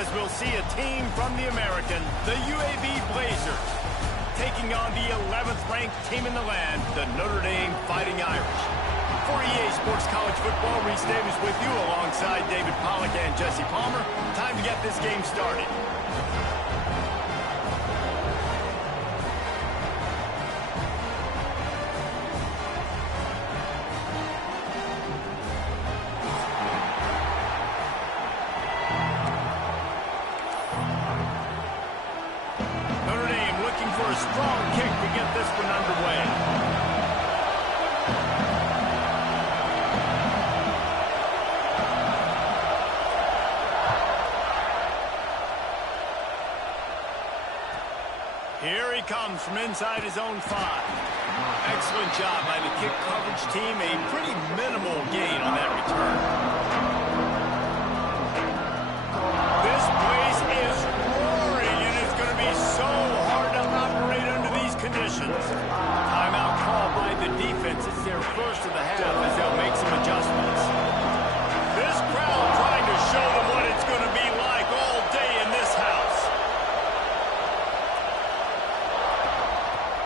as we'll see a team from the American, the UAB Blazers, taking on the 11th ranked team in the land, the Notre Dame Fighting Irish. For EA Sports College Football, Reese Davis with you alongside David Pollack and Jesse Palmer. Time to get this game started. A strong kick to get this one underway. Here he comes from inside his own 5. Excellent job by the kick coverage team. A pretty minimal gain on that return. This place is roaring, and it's going to be so hard to operate under these conditions. Timeout called by the defense. It's their first of the half as they'll make some adjustments. This crowd trying to show them what it's going to be like all day in this house.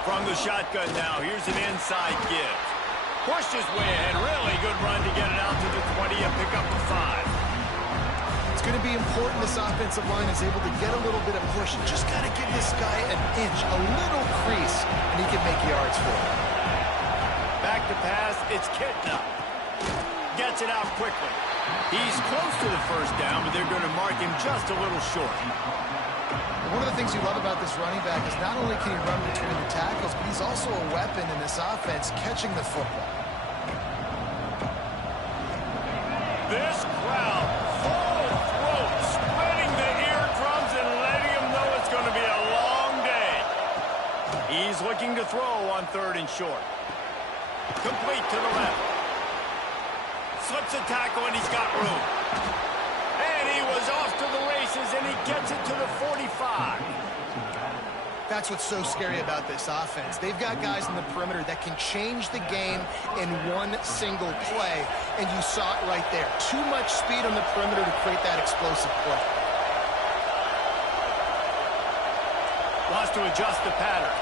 From the shotgun now, here's an inside give. Pushed his way ahead. Really good run to get it out to the 20 and pick up the 5. It's going to be important this offensive line is able to get a little bit of push. Just got to give this guy an inch, a little crease, and he can make yards for it. Back to pass, it's Kitna. Gets it out quickly. He's close to the first down, but they're going to mark him just a little short. One of the things you love about this running back is not only can he run between the tackles, but he's also a weapon in this offense catching the football. This crowd, full throat, spreading the eardrums and letting him know it's going to be a long day. He's looking to throw on 3rd and short. Complete to the left. Slips a tackle and he's got room. And he was off to the races, and he gets it to the 45. That's what's so scary about this offense. They've got guys in the perimeter that can change the game in one single play, and you saw it right there. Too much speed on the perimeter to create that explosive play. Wants to adjust the pattern.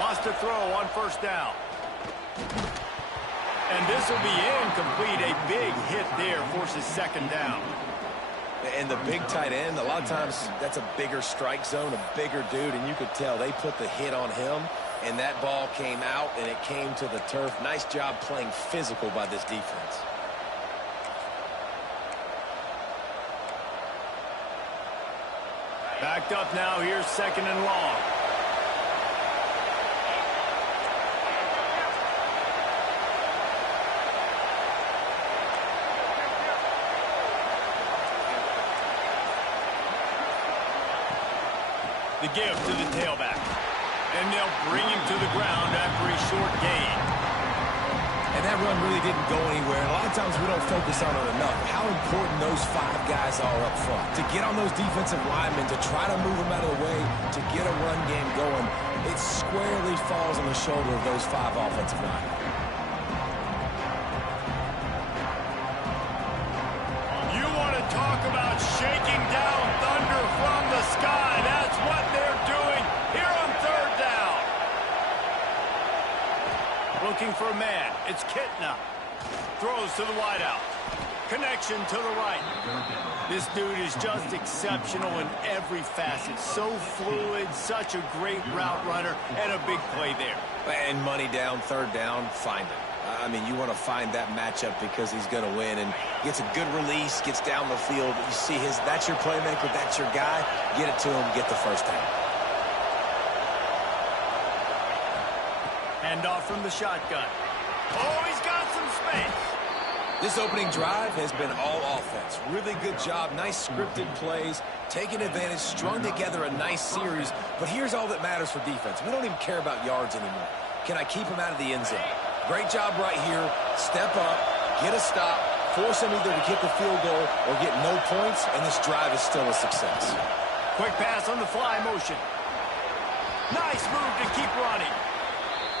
Wants to throw on 1st down. And this will be incomplete. A big hit there forces 2nd down. And the big tight end, a lot of times that's a bigger strike zone, a bigger dude, and you could tell they put the hit on him, and that ball came out, and it came to the turf. Nice job playing physical by this defense. Backed up now. Here's 2nd and long. The give to the tailback. And they'll bring him to the ground after a short gain. And that run really didn't go anywhere. And a lot of times we don't focus on it enough. How important those 5 guys are up front. To get on those defensive linemen, to try to move them out of the way, to get a run game going, it squarely falls on the shoulder of those 5 offensive linemen. You want to talk about shaking down thunder from the sky. That's what they're doing here on 3rd down. Looking for a man. It's Kitna. Throws to the wideout. Connection to the right. This dude is just exceptional in every facet. So fluid, such a great route runner, and a big play there. And money down, 3rd down, find it. I mean, you want to find that matchup because he's going to win, and gets a good release, gets down the field. You see that's your playmaker, that's your guy. Get it to him, get the 1st down. Hand off from the shotgun. Oh, he's got some space. This opening drive has been all offense. Really good job, nice scripted plays, taking advantage, strung together a nice series. But here's all that matters for defense. We don't even care about yards anymore. Can I keep him out of the end zone? Great job right here. Step up, get a stop, force him either to kick a field goal or get no points, and this drive is still a success. Quick pass on the fly motion. Nice move to keep running.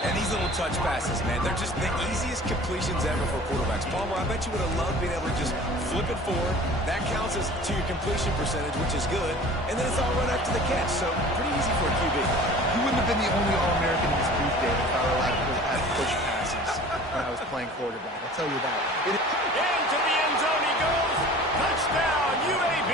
And these little touch passes, man, they're just the easiest completion. completions ever for quarterbacks. Palmer, I bet you would have loved being able to just flip it forward. That counts as to your completion percentage, which is good. And then it's all run after the catch, so pretty easy for a QB. You wouldn't have been the only All-American in this booth, Dave, if I were allowed to have push passes when I was playing quarterback. I'll tell you that. Into the end zone he goes. Touchdown, UAB.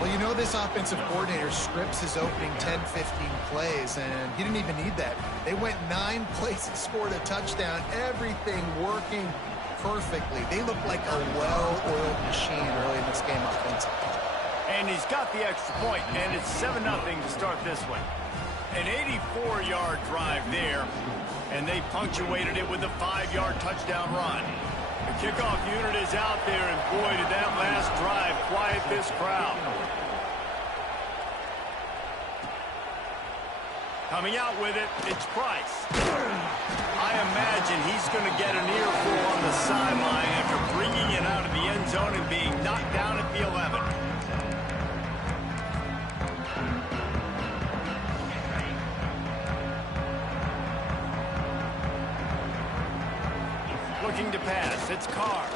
Well, you know this offensive coordinator scripts his opening 10, 15 plays, and he didn't even need that. They went 9 plays and scored a touchdown. Everything working perfectly. They look like a well-oiled machine early in this game offensively. And he's got the extra point, and it's 7-0 to start this one. An 84-yard drive there, and they punctuated it with a 5-yard touchdown run. The kickoff unit is out there, and boy, did that last drive quiet this crowd. Coming out with it, it's Price. I imagine he's going to get an earful on the sideline after bringing it out of the end zone and being knocked down at the 11. Looking to pass, it's Carr.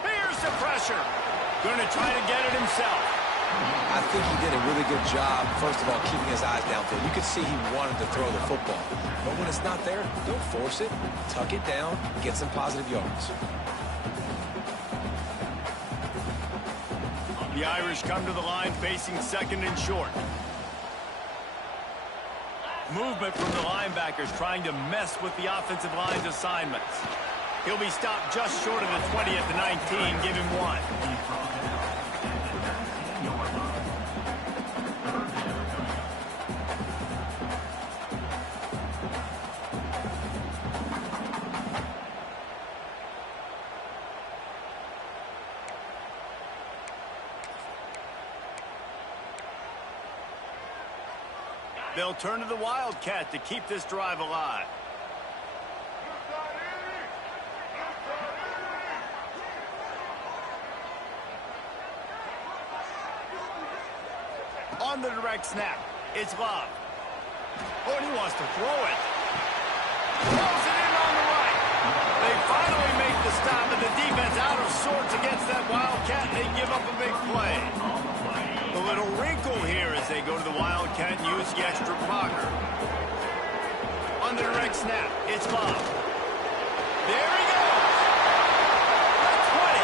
Here's the pressure. Going to try to get it himself. I think he did a really good job, first of all, keeping his eyes downfield. You could see he wanted to throw the football. But when it's not there, don't force it. Tuck it down, get some positive yards. The Irish come to the line facing second and short. Movement from the linebackers trying to mess with the offensive line's assignments. He'll be stopped just short of the 20 at the 19. Give him 1. They'll turn to the Wildcat to keep this drive alive. On the direct snap, it's Love. Oh, and he wants to throw it. Throws it in on the right. They finally make the stop, and the defense out of sorts against that Wildcat, and they give up a big play. A little wrinkle here as they go to the Wildcat and use the extra blocker. On the direct snap, it's Love. There he goes. The 20.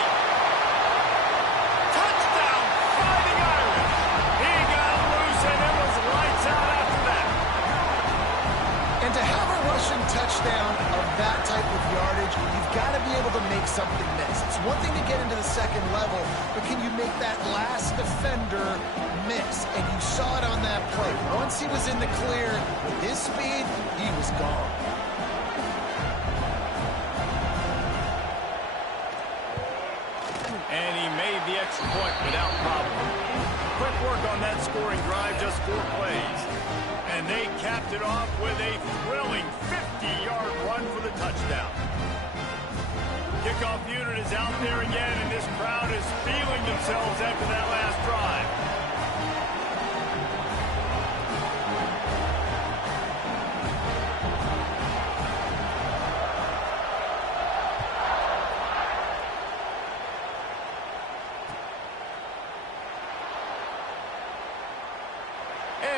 Touchdown, Fighting Irish. He got loose and it was lights out after that. And to have a rushing touchdown of that type of yardage, you've got to be able to make something miss. It's one thing to get into the second level, but can you make that last defender miss? And you saw it on that play. Once he was in the clear, with his speed, he was gone. And he made the extra point without problem. Quick work on that scoring drive, just 4 plays. And they capped it off with a thrilling 50-yard run for the touchdown. Kickoff unit is out there again, and this crowd is feeling themselves after that last drive.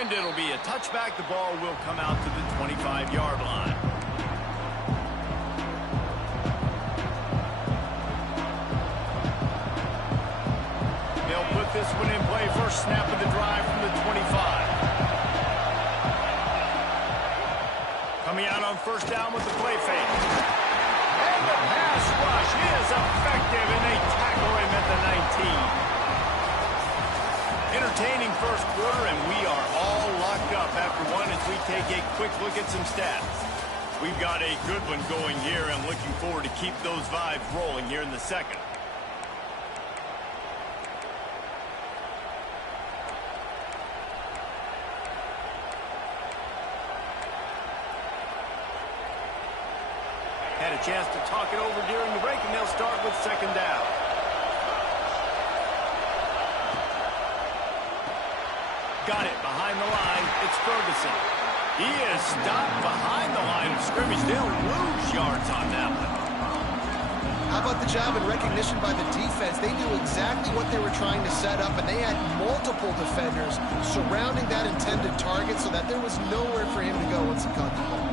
And it'll be a touchback. The ball will come out to the 25-yard line. They'll put this one in play. First snap of the drive from the 25. Coming out on first down with the play fake. And the pass rush is effective, and they tackle him at the 19. Entertaining first quarter, and we are all locked up after one as we take a quick look at some stats. We've got a good one going here. I'm looking forward to keep those vibes rolling here in the second. Had a chance to talk it over during the break, and they'll start with second down. Got it behind the line. It's Ferguson. He is stopped behind the line of scrimmage. They'll lose yards on that one. How about the job and recognition by the defense? They knew exactly what they were trying to set up, and they had multiple defenders surrounding that intended target so that there was nowhere for him to go once he caught the ball.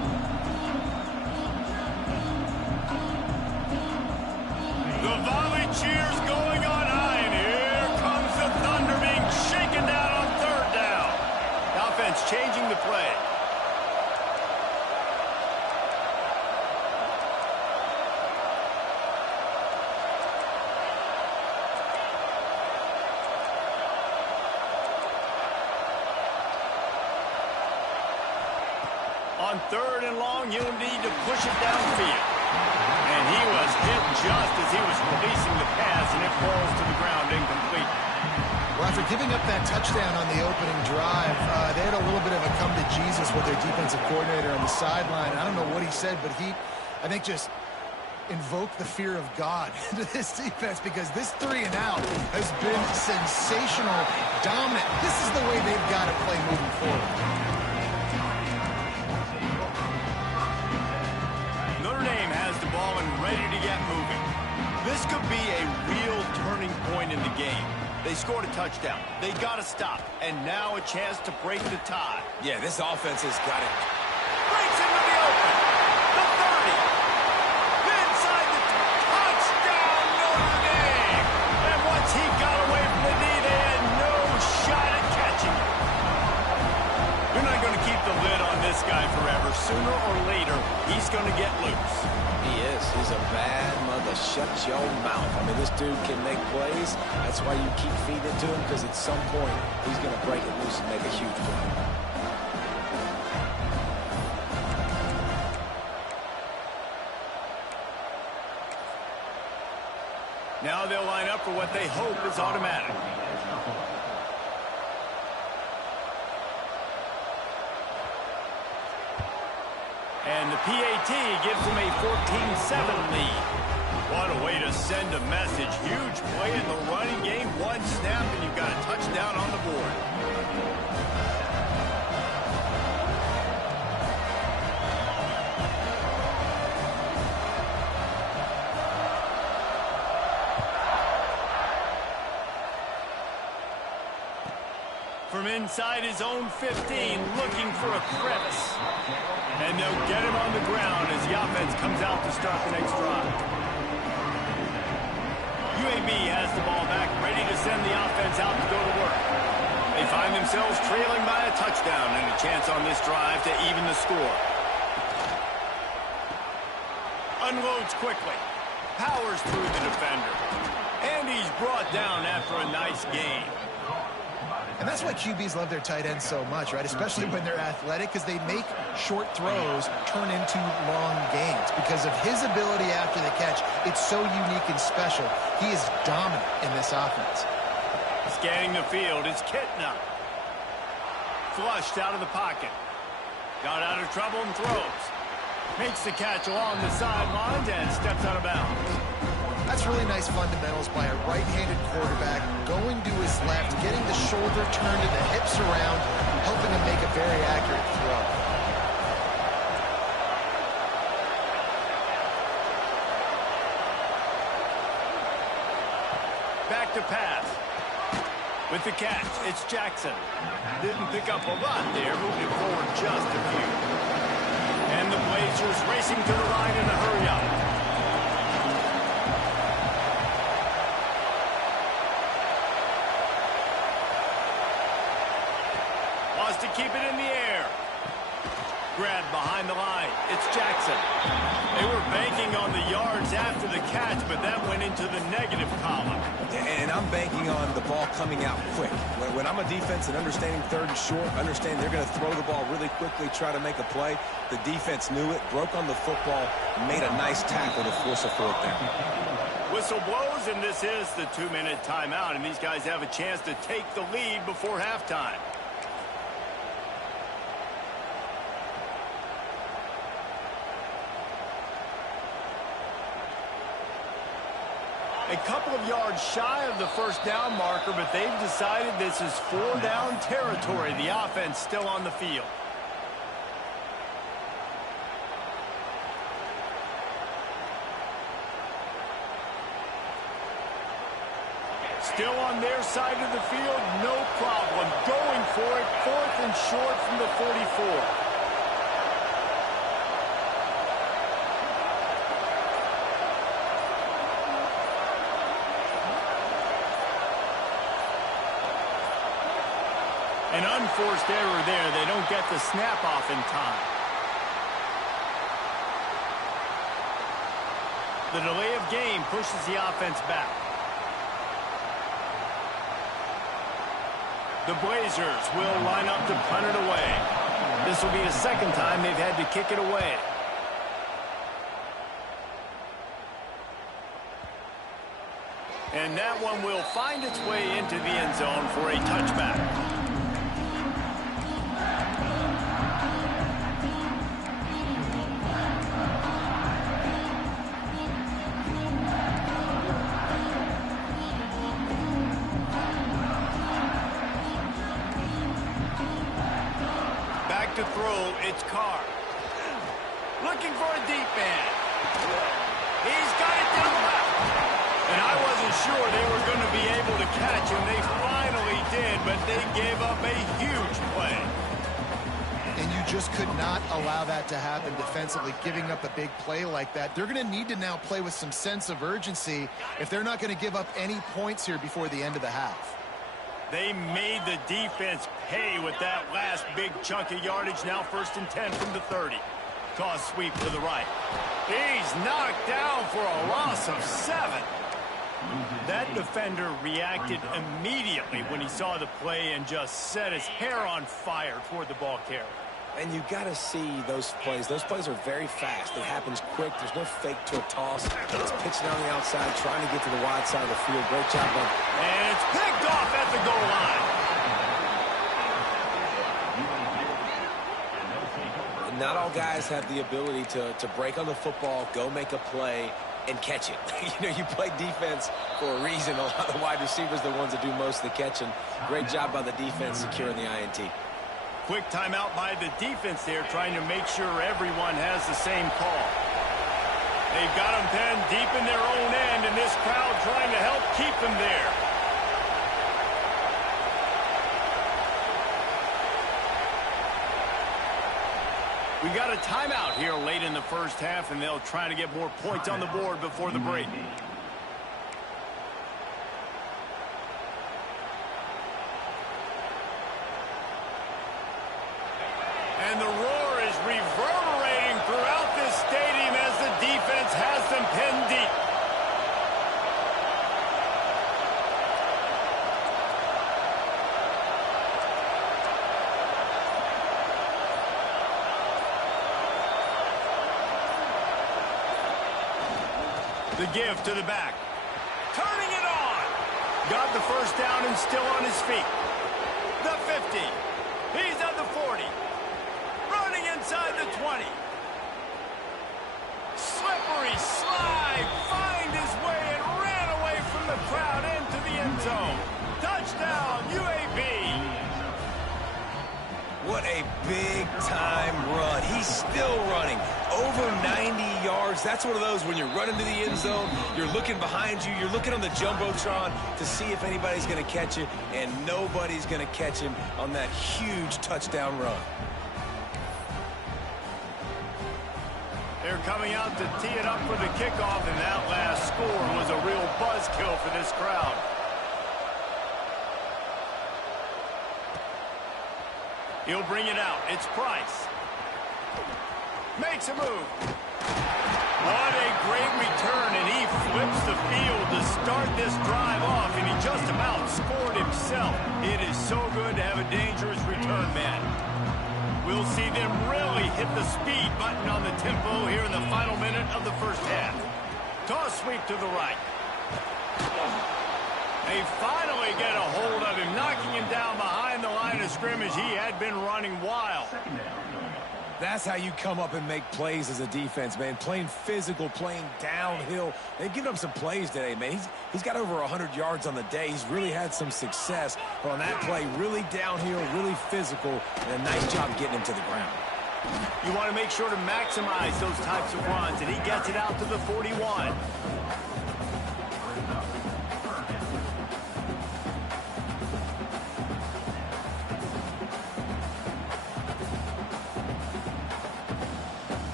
The volley cheers going on high, and here comes the Thunder being shaken down on third down. The offense changing the play. On third and long, you'll need to push it downfield. And he was hit just as he was releasing the pass, and it falls to the ground incomplete. Well, after giving up that touchdown on the opening drive, they had a little bit of a come to Jesus with their defensive coordinator on the sideline. I don't know what he said, but he, I think, just invoked the fear of God into this defense, because this 3 and out has been sensational, dominant. This is the way they've got to play moving forward. Notre Dame has the ball and ready to get moving. This could be a real turning point in the game. They scored a touchdown. They got to stop. And now a chance to break the tie. Yeah, this offense has got it. Breaks into the open. The 30. Inside the touchdown, Notre Dame. And once he got away from the knee, they had no shot at catching him. You're not going to keep the lid on this guy forever. Sooner or later, he's going to get loose. He is. He's a bad mother. Shut your mouth. I mean, this dude can make plays. That's why you keep feeding it to him, because at some point, he's going to break it loose and make a huge play. Now they'll line up for what they hope is automatic. And the PAT gives them a 14-7 lead. What a way to send a message. Huge play in the running game. One snap, and you've got a touchdown on the board. From inside his own 15, looking for a crevice. And they'll get him on the ground as the offense comes out to start the next drive. UAB has the ball back, ready to send the offense out to go to work. They find themselves trailing by a touchdown and a chance on this drive to even the score. Unloads quickly. Powers through the defender. And he's brought down after a nice gain. And that's why QBs love their tight ends so much, right? Especially when they're athletic, because they make short throws turn into long gains. Because of his ability after the catch, it's so unique and special. He is dominant in this offense. Scanning the field, it's Kitna. Flushed out of the pocket. Got out of trouble and throws. Makes the catch along the sidelines and steps out of bounds. That's really nice fundamentals by a right-handed quarterback, going to his left, getting the shoulder turned and the hips around, helping him make a very accurate throw. Back to pass. With the catch, it's Jackson. Didn't pick up a lot there, moving forward just a few. And the Blazers racing to the line in a hurry-up. To keep it in the air. Grabbed behind the line. It's Jackson. They were banking on the yards after the catch, but that went into the negative column. And I'm banking on the ball coming out quick. When I'm a defense and understanding third and short, understand they're going to throw the ball really quickly, try to make a play. The defense knew it, broke on the football, made a nice tackle to force a fourth down. Whistle blows, and this is the 2-minute timeout, and these guys have a chance to take the lead before halftime. A couple of yards shy of the first down marker, but they've decided this is 4-down territory. The offense still on the field. Still on their side of the field, no problem. Going for it, 4th and short from the 44. An unforced error there. They don't get the snap off in time. The delay of game pushes the offense back. The Blazers will line up to punt it away. This will be the second time they've had to kick it away. And that one will find its way into the end zone for a touchback. To throw, it's Carr. Looking for a deep man. He's got it down the left. And I wasn't sure they were going to be able to catch him. They finally did, but they gave up a huge play. And you just could not allow that to happen defensively, giving up a big play like that. They're going to need to now play with some sense of urgency if they're not going to give up any points here before the end of the half. They made the defense pay with that last big chunk of yardage. Now 1st and 10 from the 30. Toss sweep to the right. He's knocked down for a loss of 7. That defender reacted immediately when he saw the play and just set his hair on fire toward the ball carrier. And you got to see those plays. Those plays are very fast. It happens quick. There's no fake to a toss. It's pitching on the outside, trying to get to the wide side of the field. Great job. And it's picked off at the goal line. And not all guys have the ability to break on the football, go make a play, and catch it. You play defense for a reason. A lot of the wide receivers are the ones that do most of the catching. Great job by the defense securing the INT. Quick timeout by the defense there, trying to make sure everyone has the same call. They've got them penned deep in their own end, and this crowd trying to help keep them there. We got a timeout here late in the first half, and they'll try to get more points on the board before the break. And the roar is reverberating throughout this stadium as the defense has them pinned deep. The give to the back. Turning it on. Got the first down and still on his feet. The 50. He's at the 40. Running inside the 20. Slippery slide. Find his way and ran away from the crowd into the end zone. Touchdown, UAB. What a big-time run. He's still running. Over 90 yards. That's one of those when you're running to the end zone, you're looking behind you, you're looking on the Jumbotron to see if anybody's going to catch it, and nobody's going to catch him on that huge touchdown run. They're coming out to tee it up for the kickoff, and that last score was a real buzzkill for this crowd. He'll bring it out. It's Price. Makes a move. What a great return, and he flips the field to start this drive off, and he just about scored himself. It is so good to have a dangerous return man. We'll see them really hit the speed button on the tempo here in the final minute of the first half. Toss sweep to the right. They finally get a hold of him, knocking him down behind the line of scrimmage. He had been running wild. That's how you come up and make plays as a defense, man. Playing physical, playing downhill. They've given up some plays today, man. He's got over 100 yards on the day. He's really had some success. But on that play, really downhill, really physical, and a nice job getting him to the ground. You want to make sure to maximize those types of runs, and he gets it out to the 41.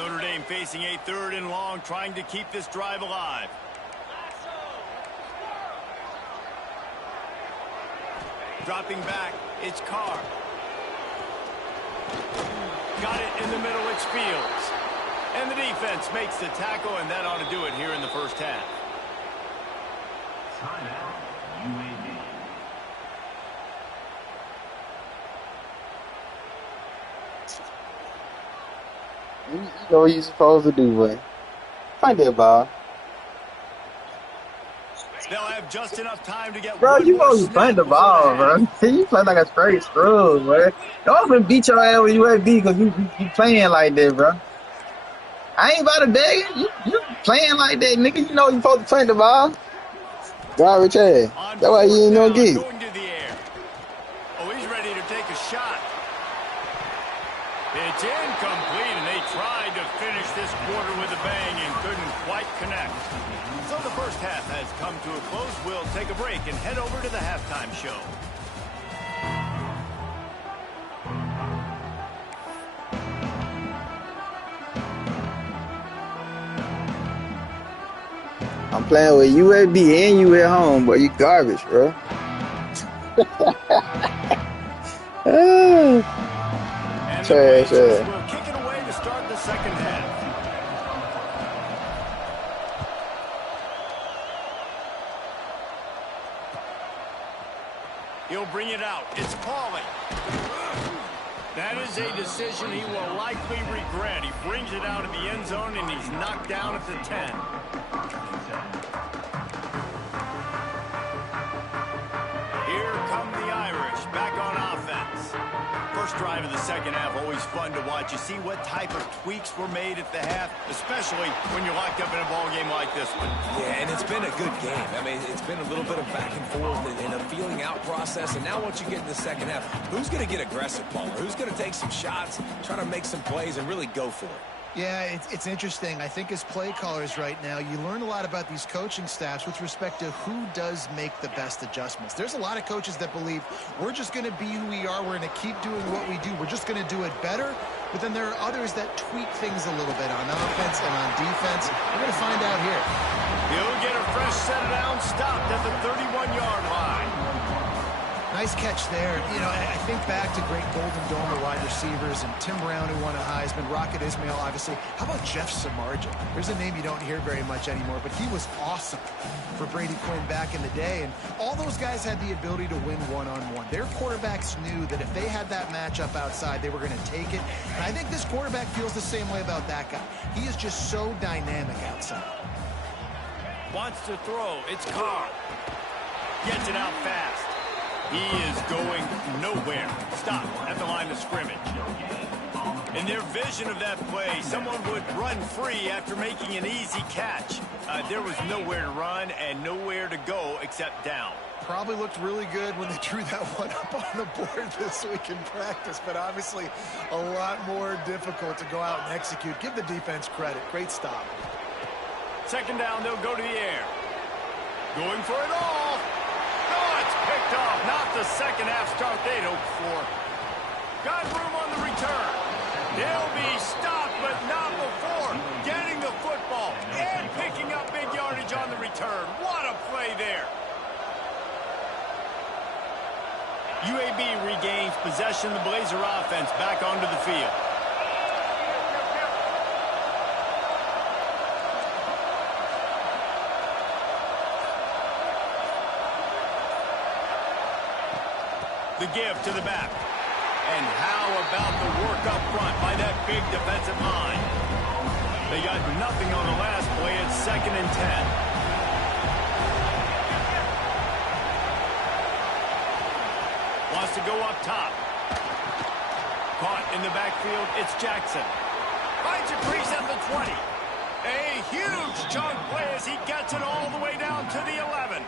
Notre Dame facing a 3rd and long, trying to keep this drive alive. Dropping back, it's Carr. Got it in the middle, it's Fields. And the defense makes the tackle, and that ought to do it here in the first half. You know what you're supposed to do, boy. Find that ball. They'll have just enough time to get Bro, one you more always snap find the before ball, the bro. You play like a straight screw, bro. Don't even beat your ass with USB because you playing like that, bro. I ain't about to beg you playing like that, nigga. You know you supposed to play the ball. Robert Chad. On That's why you fourth ain't no down, geek. going to the air. Oh, he's ready to take a shot. It's incomplete, and they tried to finish this quarter with a bang and couldn't quite connect. So the first half has come to a close. We'll take a break and head over to the halftime show. I'm playing with USB and you at home, but you garbage, bro. And the Trash, Blazers will kick it away to start the second half. He'll bring it out. It's Pauly. That is a decision he will likely regret. He brings it out of the end zone, and he's knocked down at the 10. Here come the Irish, back on offense. First drive of the second half, always fun to watch. You see what type of tweaks were made at the half, especially when you're locked up in a ball game like this one. Yeah, and it's been a good game. I mean, it's been a little bit of back and forth and a feeling out process. And now once you get in the second half, who's going to get aggressive, Paul? Who's going to take some shots, try to make some plays, and really go for it? Yeah, it's interesting. I think as play callers right now, you learn a lot about these coaching staffs with respect to who does make the best adjustments. There's a lot of coaches that believe we're just going to be who we are. We're going to keep doing what we do. We're just going to do it better. But then there are others that tweak things a little bit on offense and on defense. We're going to find out here. He'll get a fresh set down, stopped at the 31-yard line. Nice catch there. You know, I think back to great Golden Dome wide receivers and Tim Brown, who won a Heisman, Rocket Ismail, obviously. How about Jeff Samardzija? There's a name you don't hear very much anymore, but he was awesome for Brady Quinn back in the day. And all those guys had the ability to win one-on-one. Their quarterbacks knew that if they had that matchup outside, they were going to take it. And I think this quarterback feels the same way about that guy. He is just so dynamic outside. Wants to throw. It's Carr. Gets it out fast. He is going nowhere. Stop at the line of scrimmage. In their vision of that play, someone would run free after making an easy catch. There was nowhere to run and nowhere to go except down. Probably looked really good when they drew that one up on the board this week in practice, but obviously a lot more difficult to go out and execute. Give the defense credit. Great stop. Second down, they'll go to the air. Going for it all. Oh, it's picked off. Not the second half start they'd hoped for. Got room on the return. They'll be stopped, but not before getting the football and picking up big yardage on the return. What a play there. UAB regains possession. The Blazer offense back onto the field. The give to the back. And how about the work up front by that big defensive line? They got nothing on the last play. It's 2nd and 10. Wants to go up top. Caught in the backfield. It's Jackson. Finds a crease at the 20. A huge chunk play as he gets it all the way down to the 11.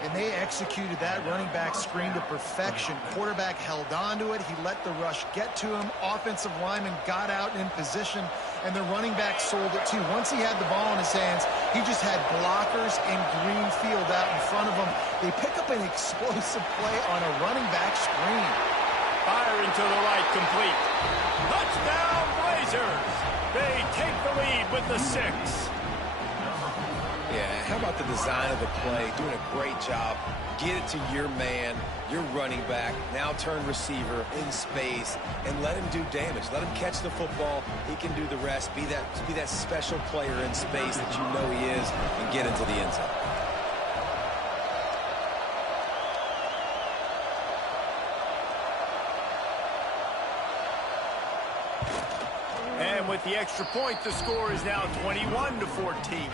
And they executed that running back screen to perfection. Quarterback held on to it. He let the rush get to him. Offensive lineman got out in position, and the running back sold it too. Once he had the ball in his hands, he just had blockers and green field out in front of him. They pick up an explosive play on a running back screen. Firing to the right, complete. Touchdown, Blazers! with the 6. Yeah, how about the design of the play? Doing a great job. Get it to your man, your running back, now turn receiver in space, and let him do damage. Let him catch the football. He can do the rest. Be that special player in space that you know he is, and get into the end zone. And with the extra point, the score is now 21-14.